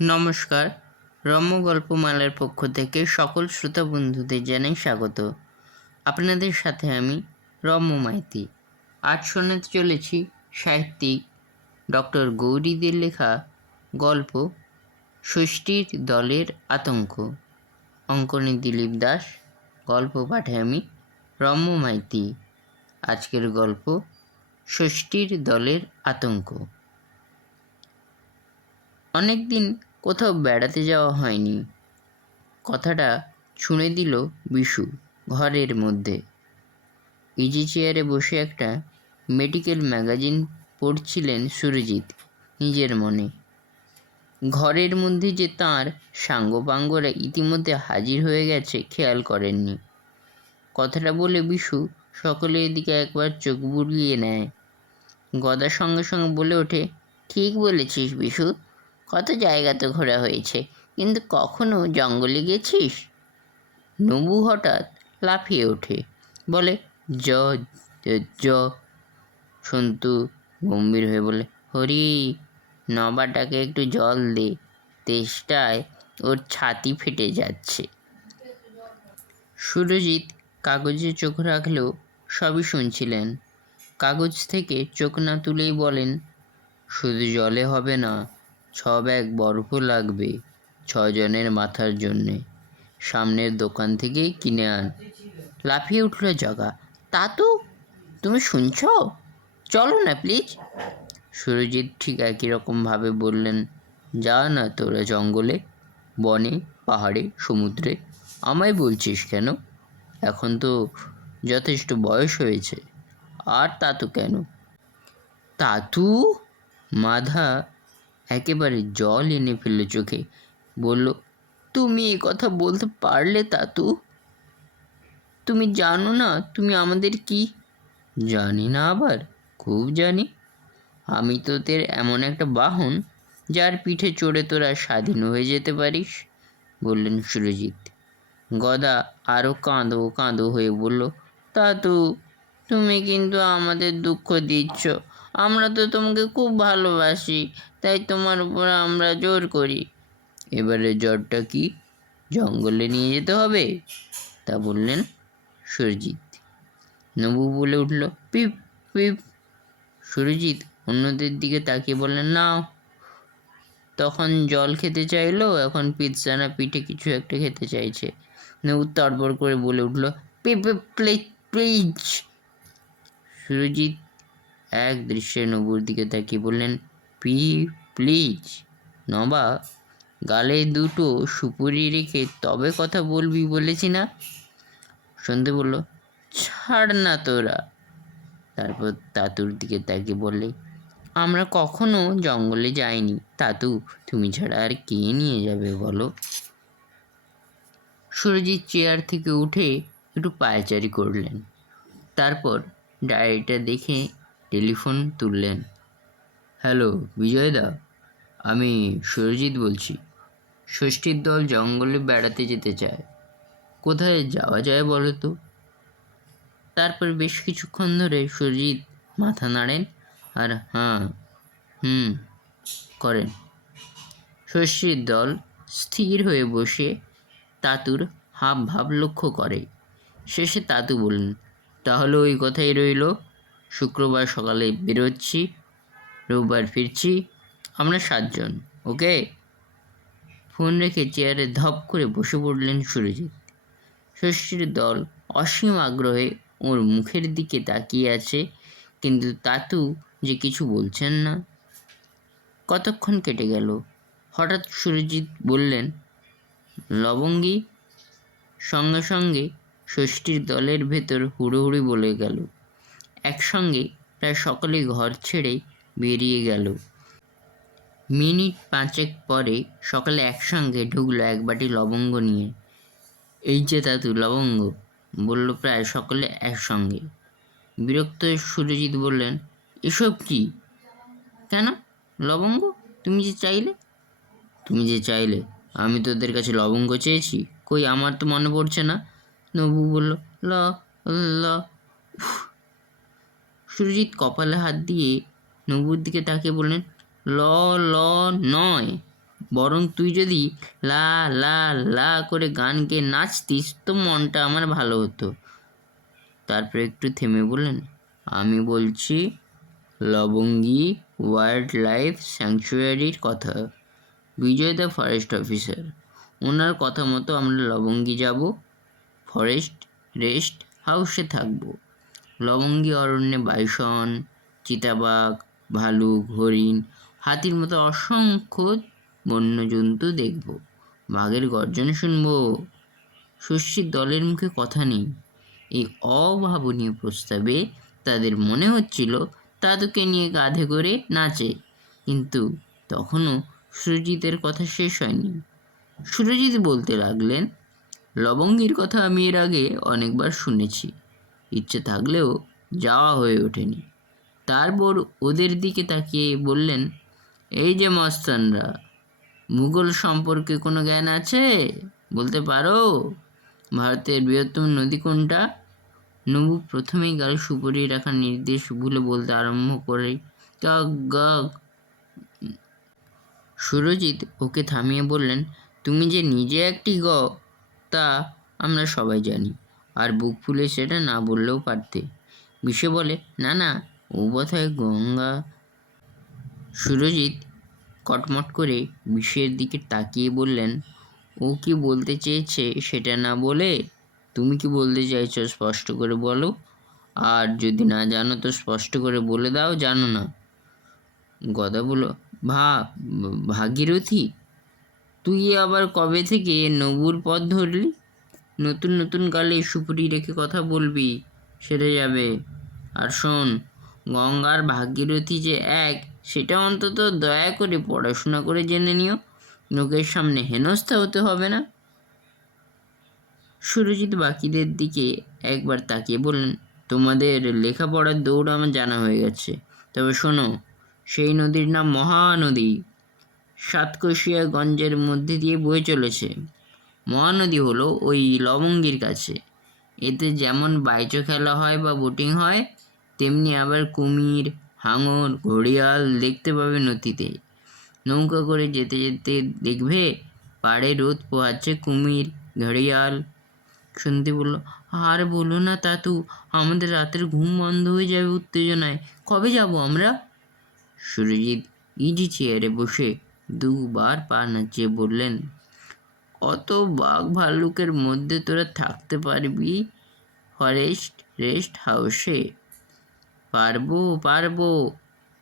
নমস্কার। রম্য গল্পমালার পক্ষ থেকে সকল শ্রোতা বন্ধুদের জানাই স্বাগত। আপনাদের সাথে আমি রম্য মাইতি। আজ শোনাতে চলেছি সাহিত্যিক ডক্টর গৌরীদের লেখা গল্প ষষ্ঠীর দলের আতঙ্ক। অঙ্কনে দিলীপ দাস, গল্প পাঠে আমি রম্য মাইতি। আজকের গল্প ষষ্ঠীর দলের আতঙ্ক। অনেক দিন কোথাও বেড়াতে যাওয়া হয়নি। কথাটা শুনে দিল বিশু ঘরের মধ্যে। ইজি চেয়ারে বসে একটা মেডিকেল ম্যাগাজিন পড়ছিলেন সুরজিৎ নিজের মনে। ঘরের মধ্যে যে তাঁর সাঙ্গপাঙ্গরা ইতিমধ্যে হাজির হয়ে গেছে খেয়াল করেননি। কথাটা বলে বিশু সকলের দিকে একবার চোখ বুলিয়ে নেয়। গদা সঙ্গে সঙ্গে বলে ওঠে, ঠিক বলেছিস বিশু, কত জায়গা তো ঘোরা হয়েছে, কিন্তু কখনো জঙ্গলে গেছিস? নবু হঠাৎ লাফিয়ে ওঠে, বলে, জ জ সন্তু গম্ভীর হয়ে বলে, হরি, নবাটাকে একটু জল দে, তেষ্টায় ওর ছাতি ফেটে যাচ্ছে। সুরজিৎ কাগজে চোখ রাখলেও সবই শুনছিলেন। কাগজ থেকে চোখ না তুলেই বলেন, শুধু জলে হবে না, 6 ব্যাগ বরফ লাগবে, 6 জনের মাথার জন্যে। সামনের দোকান থেকেই কিনে আন। লাফিয়ে উঠল জগা, তা তো তুমি শুনছ, চলো না প্লিজ। সুরজিৎ ঠিক একই রকমভাবে বললেন, যা না তোরা জঙ্গলে, বনে, পাহাড়ে, সমুদ্রে, আমায় বলছিস কেন? এখন তো যথেষ্ট বয়স হয়েছে। আর তাতু কেন? তাতু? মাধা একেবারে জল এনে ফেলল চোখে, বলল, তুমি এ কথা বলতে পারলে তাতু? তুমি জানো না তুমি আমাদের কি? জানি না আবার, খুব জানি। আমি তোদের এমন একটা বাহন যার পিঠে চড়ে তোরা স্বাধীন হয়ে যেতে পারিস, বললেন সুরজিৎ। গদা আরও কাঁদো কাঁদো হয়ে বলল, তাতু, তুমি কিন্তু আমাদের দুঃখ দিচ্ছ। আমরা তো তোমাকে খুব ভালোবাসি, তাই তোমার উপর আমরা জোর করি। এবারে জ্বরটা কি জঙ্গলে নিয়ে যেতে হবে? তা বললেন সুরজিৎ। নবু বলে উঠল, পিপ পিপ। সুরজিৎ অন্যদের দিকে তাকিয়ে বললেন, না। তখন জল খেতে চাইলো, এখন পিৎজা না পিঠে কিছু একটা খেতে চাইছে। নবু তড়বড় করে বলে উঠল, পিপ প্লিজ প্লিজ। সুরজিৎ এক দৃশ্যে নবুর দিকে তাকিয়ে বললেন, প্লিজ নবা, গালে দুটো সুপুরি রেখে তবে কথা বলবি বলেছি না? শুনতে বলল, ছাড় না তোরা। তারপর তাতুর দিকে তাকিয়ে বললে, আমরা কখনো জঙ্গলে যাইনি তাতু, তুমি ছাড়া আর কে নিয়ে যাবে বলো? সুরজিৎ চেয়ার থেকে উঠে একটু পায়চারি করলেন। তারপর ডায়েরিটা দেখে টেলিফোন তুললেন। হ্যালো বিজয়দা, আমি সুরজিৎ বলছি। ষষ্ঠীর দল জঙ্গলে বেড়াতে যেতে চায়। কোথায় যাওয়া যায় বলো তো? তারপর বেশ কিছুক্ষণ ধরে সুরজিৎ মাথা নাড়েন আর হ্যাঁ হুম করেন। ষষ্ঠীর দল স্থির হয়ে বসে তাতুর হাব ভাব লক্ষ্য করে। শেষে তাতু বললেন, তাহলে ওই কথাই রইল, শুক্রবার সকালে বেরোচ্ছি, রোববার ফিরছি, আমরা 7 জন, ওকে? ফোন রেখে চেয়ারে ধপ করে বসে পড়লেন সুরজিৎ। ষষ্ঠীর দল অসীম আগ্রহে ওর মুখের দিকে তাকিয়ে আছে, কিন্তু তাতু যে কিছু বলছেন না। কতক্ষণ কেটে গেল। হঠাৎ সুরজিৎ বললেন, লবঙ্গী। সঙ্গে সঙ্গে ষষ্ঠীর দলের ভেতর হুড়োহুড়ি বলে গেল। একসঙ্গে প্রায় সকলেই ঘর ছেড়ে বেরিয়ে গেল। মিনিট 5 পরে সকালে একসঙ্গে ঢুকলো এক বাটি লবঙ্গ নিয়ে। এই যে তাতু, লবঙ্গ, বলল প্রায় সকলে একসঙ্গে। বিরক্ত হয়ে সুরজিৎ বললেন, এসব কি? কেন লবঙ্গ? তুমি যে চাইলে আমি তোদের কাছে লবঙ্গ চেয়েছি? কই, আমার তো মনে পড়ছে না। নবু বলল, ল ল। সুরজিৎ কপালে হাত দিয়ে নবুর দিকে তাকিয়ে বললেন, ল ল নয়, বরং তুই যদি লা লা লা করে গান গেয়ে নাচতিস তো মনটা আমার ভালো হতো। তারপর একটু থেমে বললেন, আমি বলছি লবঙ্গী ওয়াইল্ড লাইফ স্যাংচুয়ারির কথা। বিজয় দ্য ফরেস্ট অফিসার, ওনার কথা মতো আমরা লবঙ্গী যাব, ফরেস্ট রেস্ট হাউসে থাকব। লবঙ্গী অরণ্যে বাইসন, চিতাবাঘ, ভালুক, হরিণ, হাতির মতো অসংখ্য বন্যজন্তু দেখব। বাঘের গর্জন শুনব। শশীর দলের মুখে কথা নেই। এই অভাবনীয় প্রস্তাবে তাদের মনে হচ্ছিল দাদুকে নিয়ে কাঁধে করে নাচে। কিন্তু তখনও সুরজিতের কথা শেষ হয়নি। সুরজিৎ বলতে লাগলেন, লবঙ্গীর কথা আমি এর আগে অনেকবার শুনেছি, ইচ্ছে থাকলেও যাওয়া হয়ে ওঠেনি। তারপর ওদের দিকে তাকিয়ে বললেন, এই যে মস্তানরা, মুঘল সম্পর্কে কোনো জ্ঞান আছে? বলতে পারো ভারতের বৃহত্তম নদী কোনটা? নবু প্রথমেই গাল সুপরিয়ে রাখার নির্দেশ ভুলে বলতে আরম্ভ করে, গগ গগ। সুরজিৎ ওকে থামিয়ে বললেন, তুমি যে নিজে একটি তা আমরা সবাই জানি, আর বুক ফুলে সেটা না বললেও পারতে। বিষে বলে, না না, ও বোধহয় গঙ্গা। সুরজিৎ কটমট করে বিষের দিকে তাকিয়ে বললেন, ও কি বলতে চেয়েছে সেটা না বলে তুমি কি বলতে চাইছো স্পষ্ট করে বলো, আর যদি না জানো তো স্পষ্ট করে বলে দাও জানো না। গদা বলল, ভাগীরথী, তুই আবার কবে থেকে নবুর পথ ধরলি? নতুন নতুন গালে সুপুরি রেখে কথা বলবি, সেরে যাবে। আর শোন, গঙ্গার ভাগীরথী যে এক, সেটা অন্তত দয়া করে পড়াশোনা করে জেনে নিও, লোকের সামনে হেনস্থা হতে হবে না। সুরজিৎ বাকিদের দিকে একবার তাকিয়ে বললেন, তোমাদের লেখাপড়ার দৌড় আমার জানা হয়ে গেছে, তবে শোনো, সেই নদীর নাম মহানদী, সাতকোশিয়া গঞ্জের মধ্যে দিয়ে বয়ে চলেছে। মহানদী হলো ওই লবঙ্গীর কাছে। এতে যেমন বাইচো খেলা হয় বা বোটিং হয়, তেমনি আবার কুমির, হাঙর, ঘড়িয়াল দেখতে পাবে নদীতে। নৌকা করে যেতে যেতে দেখবে পাড়ে রোদ পোহাচ্ছে কুমির, ঘড়িয়াল। শুনতে বলল, আর বলো না তাতু, আমাদের রাতের ঘুম বন্ধ হয়ে যাবে উত্তেজনায়। কবে যাব আমরা? সুরজিৎ ইজি চেয়ারে বসে দুবার পা নাচিয়ে বললেন, অত বাঘ ভাল্লুকের মধ্যে তোরা থাকতে পারবি ফরেস্ট রেস্ট হাউসে? পারবো,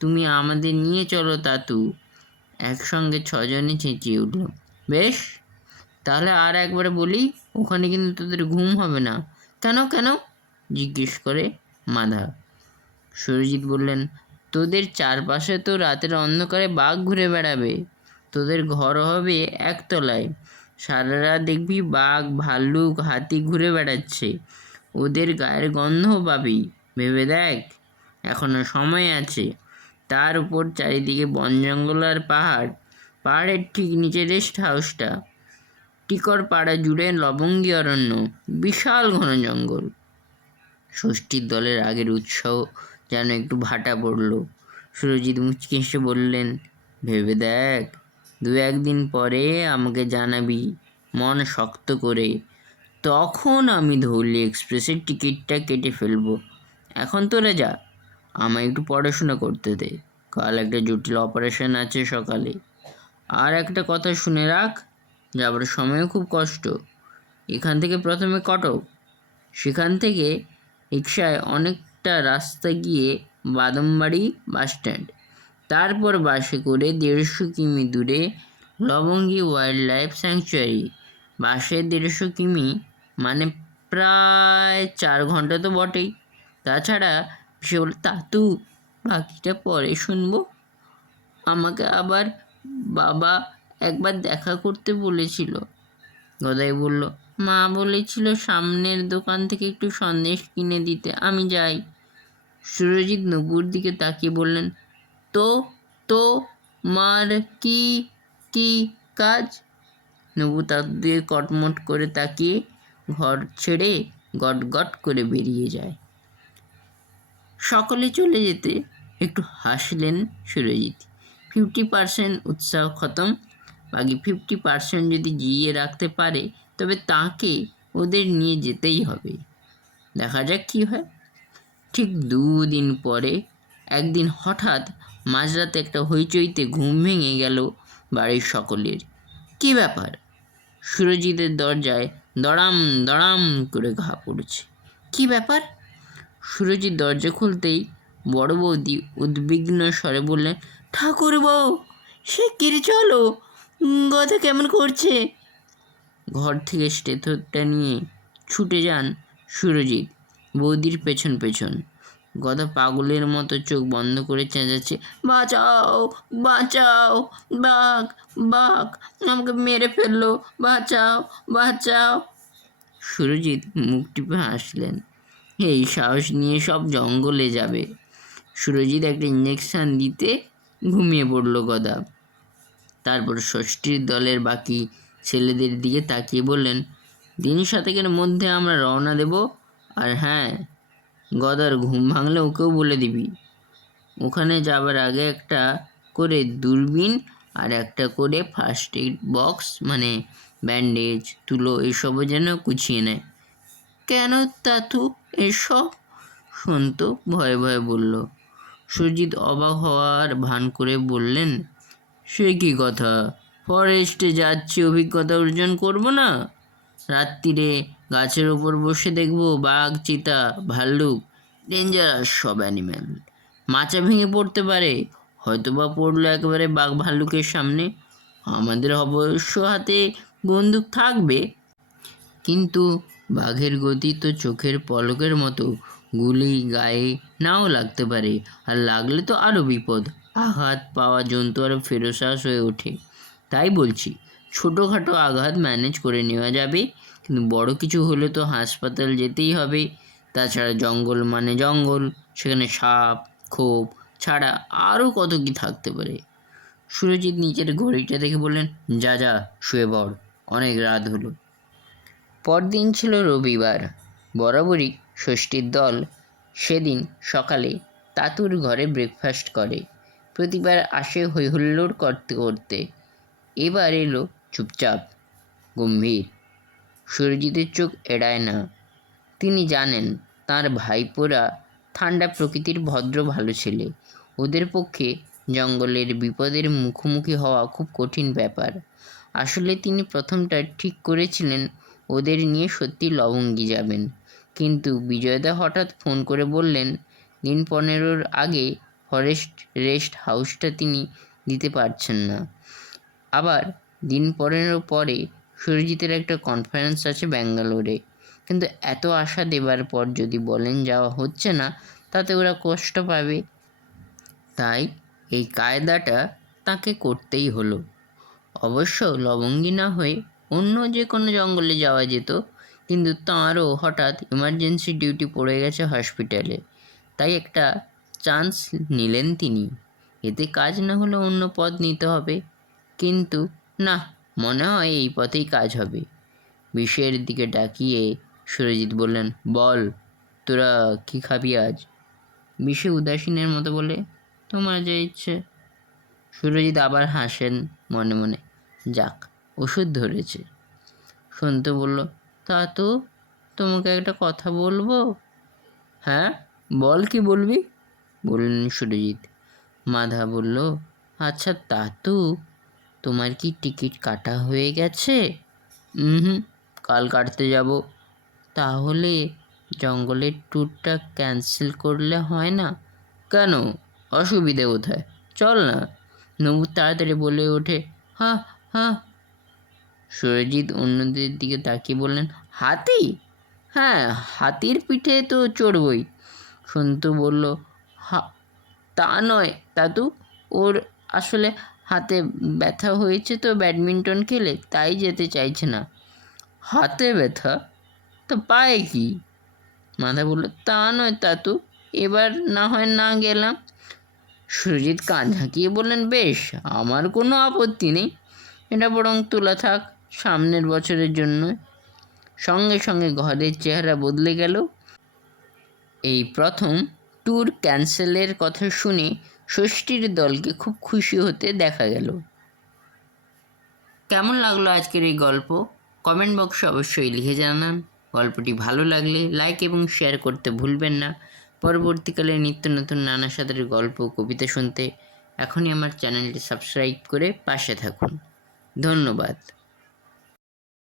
তুমি আমাদের নিয়ে চলো তাতু। একসঙ্গে ছজনে চেঁচিয়ে উঠল, বেশ, তাহলে আর একবার বলি, ওখানে কিন্তু তোদের ঘুম হবে না। কেন কেন জিজ্ঞেস করে মাধা। সুরজিৎ বললেন, তোদের চারপাশে তো রাতের অন্ধকারে বাঘ ঘুরে বেড়াবে, তোদের ঘর হবে একতলায়, সারা রাত দেখবি বাঘ, ভাল্লুক, হাতি ঘুরে বেড়াচ্ছে, ওদের গায়ের গন্ধও পাবি। ভেবে দেখ, এখনো সময় আছে। তার উপর চারিদিকে বন জঙ্গল আর পাহাড়, পাহাড়ের ঠিক নিচে রেস্ট হাউসটা, টিকর পাড়া জুড়ে লবঙ্গী অরণ্য, বিশাল ঘন জঙ্গল। ষষ্ঠীর দলের আগের উৎসাহ যেন একটু ভাটা পড়ল। সুরজিৎ মুচকি হেসে বললেন, ভেবে দেখ, 2-1 দিন পরে আমাকে জানাবি, মন শক্ত করে। তখন আমি ধৌলি এক্সপ্রেসের টিকিটটা কেটে ফেলবো। এখন তোরা যা, আমায় একটু পড়াশোনা করতে দে, কাল একটা জটিল অপারেশন আছে সকালে। আর একটা কথা শুনে রাখ, যাবার সময়ও খুব কষ্ট। এখান থেকে প্রথমে কটক, সেখান থেকে রিকশায় অনেকটা রাস্তা গিয়ে বাদমবাড়ি বাসস্ট্যান্ড, তারপর বাসে করে 150 কিমি দূরে লবঙ্গী ওয়াইল্ড লাইফ স্যাংচুয়ারি। বাসে 150 কিমি মানে প্রায় 4 ঘন্টা তো বটেই। তাছাড়া সে বলে, তাতু বাকিটা পরে শুনবো, আমাকে আবার বাবা একবার দেখা করতে বলেছিল। গদাই বলল, মা বলেছিল সামনের দোকান থেকে একটু সন্দেশ কিনে দিতে, আমি যাই। সুরজিৎ নবুর দিকে তাকিয়ে বললেন, তো তো মার কি কি কাজ? নবু তার দিয়ে কটমট করে তাকিয়ে ঘর ছেড়ে গট গট করে বেরিয়ে যায়। সকলে চলে যেতে একটু হাসলেন সুরজিৎ। 50% উৎসাহ খতম, বাকি 50% যদি জিইয়ে রাখতে পারে তবে তাকে ওদের নিয়ে যেতেই হবে। দেখা যাক কী হয়। ঠিক 2 দিন পরে একদিন হঠাৎ মাঝরাতে একটা হইচইতে ঘুম ভেঙে গেল বাড়ির সকলের। কী ব্যাপার? সুরজিতের দরজায় দড়াম দড়াম করে ঘা পড়ছে। কী ব্যাপার? সুরজিৎ দরজা খুলতেই বড় বৌদি উদ্বিগ্ন স্বরে বললেন, ঠাকুরবউ, শিগগির চলো, গদা কেমন করছে। ঘর থেকে স্টেথোটা নিয়ে ছুটে যান সুরজিৎ বৌদির পেছন পেছন। গদা পাগলের মতো চোখ বন্ধ করে চেঁচাচ্ছে, বাঁচাও বাঁচাও, বাঘ বাঘ আমাকে মেরে ফেললো, বাঁচাও বাঁচাও। সুরজিৎ মুখ টিপে হাসলেন, এই সাহস নিয়ে সব জঙ্গলে যাবে। সুরজিৎ একটা ইঞ্জেকশন দিতে ঘুমিয়ে পড়ল গদা। তারপর ষষ্ঠীর দলের বাকি ছেলেদের দিকে তাকিয়ে বললেন, দিন 7 মধ্যে আমরা রওনা দেব। আর হ্যাঁ, গদার ঘুম ভাঙলে ওকেও বলে দিবি ওখানে যাবার আগে একটা করে দূরবীন আর একটা করে ফার্স্ট এইড বক্স, মানে ব্যান্ডেজ, তুলো এসবও যেন গুছিয়ে নেয়। কেন তাতু এসব? সন্ত ভয়ে ভয়ে বলল। সুরজিৎ অবাক হওয়ার ভান করে বললেন, সে কি কথা, ফরেস্টে যাচ্ছি অভিজ্ঞতা অর্জন করব না? রাত্রিরে গাছের ওপর বসে দেখব বাঘ, চিতা, ভাল্লুক, ডেঞ্জারাস সব অ্যানিম্যাল। মাচা ভেঙে পড়তে পারে, হয়তো বা পড়লো একেবারে বাঘ ভাল্লুকের সামনে। আমাদের অবশ্য হাতে বন্দুক থাকবে, কিন্তু বাঘের গতি তো চোখের পলকের মতো, গুলি গায়ে নাও লাগতে পারে, আর লাগলে তো আরও বিপদ। আঘাত পাওয়া জন্তু আরও ফেরোসাস হয়ে ওঠে। তাই বলছি, ছোটোখাটো আঘাত ম্যানেজ করে নেওয়া যাবে, কিন্তু বড় কিছু হলে তো হাসপাতাল যেতেই হবে। তাছাড়া জঙ্গল মানে জঙ্গল, সেখানে সাপ খোপ ছাড়া আরও কত কি থাকতে পারে। সুরজিৎ নিজের ঘড়িটা দেখে বললেন, যা যা শুয়ে পড়, অনেক রাত হলো। পরদিন ছিল রবিবার। বরাবরই ষষ্ঠীর দল সেদিন সকালে তাতুর ঘরে ব্রেকফাস্ট করে। প্রতিবার আসে হৈহুল্লোড় করতে করতে, এবার এলো চুপচাপ, গম্ভীর। সুরজিতের চোখ এড়ায় না। তিনি জানেন তার ভাইপোরা ঠান্ডা প্রকৃতির ভদ্র ভালো ছেলে। ওদের পক্ষে জঙ্গলের বিপদের মুখোমুখি হওয়া খুব কঠিন ব্যাপার। আসলে তিনি প্রথমটা ঠিক করেছিলেন ওদের নিয়ে সত্যি লবঙ্গি যাবেন, কিন্তু বিজয়দা হঠাৎ ফোন করে বললেন দিন 15 আগে ফরেস্ট রেস্ট হাউসটা তিনি দিতে পারছেন না। আবার দিন 15 পরে সুরজিতের একটা কনফারেন্স আছে ব্যাঙ্গালোরে, কিন্তু এত আশা দেবার পর যদি বলেন যাওয়া হচ্ছে না, তাতে ওরা কষ্ট পাবে। তাই এই কায়দাটা তাকে করতেই হলো। অবশ্য লবঙ্গি না হয়ে অন্য যে কোনো জঙ্গলে যাওয়া যেত, কিন্তু তাঁরও হঠাৎ ইমার্জেন্সি ডিউটি পড়ে গেছে হসপিটালে, তাই একটা চান্স নিলেন তিনি। এতে কাজ না হলে অন্য পথ নিতে হবে, কিন্তু না, মনে হয় এই পথেই কাজ হবে। বিষের দিকে ডাকিয়ে সুরজিৎ বললেন, বল তোরা কী খাবি আজ? বিষে উদাসীনের মতো বলে, তোমার যা ইচ্ছে। সুরজিৎ আবার হাসেন মনে মনে, যাক ওষুধ ধরেছে। সন্ত বলল, তা তো তোমাকে একটা কথা বলবো। হ্যাঁ বল, কি বলবি? বললেন সুরজিৎ। মাধা বলল, আচ্ছা তাতু, তোমার কি টিকিট কাটা হয়ে গেছে? হুম, কাল কাটতে যাব। তাহলে জঙ্গলের ট্যুরটা ক্যান্সেল করলে হয় না? কেন, অসুবিধে কোথায়? চল না। নবু তাড়াতাড়ি বলে ওঠে, হ্যাঁ হ্যাঁ। সুরজিৎ অন্যদের দিকে তাকিয়ে বললেন, হাতি? হ্যাঁ, হাতির পিঠে তো চড়বই। সন্তু বলল, তা নয় দাদু, ওর আসলে হাতে ব্যথা হয়েছে তো ব্যাডমিন্টন খেলে, তাই যেতে চাইছে না। হাতে ব্যথা? তো পায়ে কি? মাথা বলল, তা নয় তাতু, এবার না হয় না গেলাম। সুরজিৎ কান ঝাঁকিয়ে বললেন, বেশ, আমার কোনো আপত্তি নেই, এটা বরং তোলা থাক সামনের বছরের জন্য। সঙ্গে সঙ্গে ঘরের চেহারা বদলে গেল। এই প্রথম ট্যুর ক্যান্সেলের কথা শুনে ষষ্ঠীর দলকে খুব খুশি হতে দেখা গেল। কেমন লাগলো আজকের এই গল্প কমেন্ট বক্সে অবশ্যই লিখে জানান। গল্পটি ভালো লাগলে লাইক এবং শেয়ার করতে ভুলবেন না। পরবর্তীকালে নিত্য নতুন নানা স্বাদের গল্প কবিতা শুনতে এখনই আমার চ্যানেলটি সাবস্ক্রাইব করে পাশে থাকুন। ধন্যবাদ।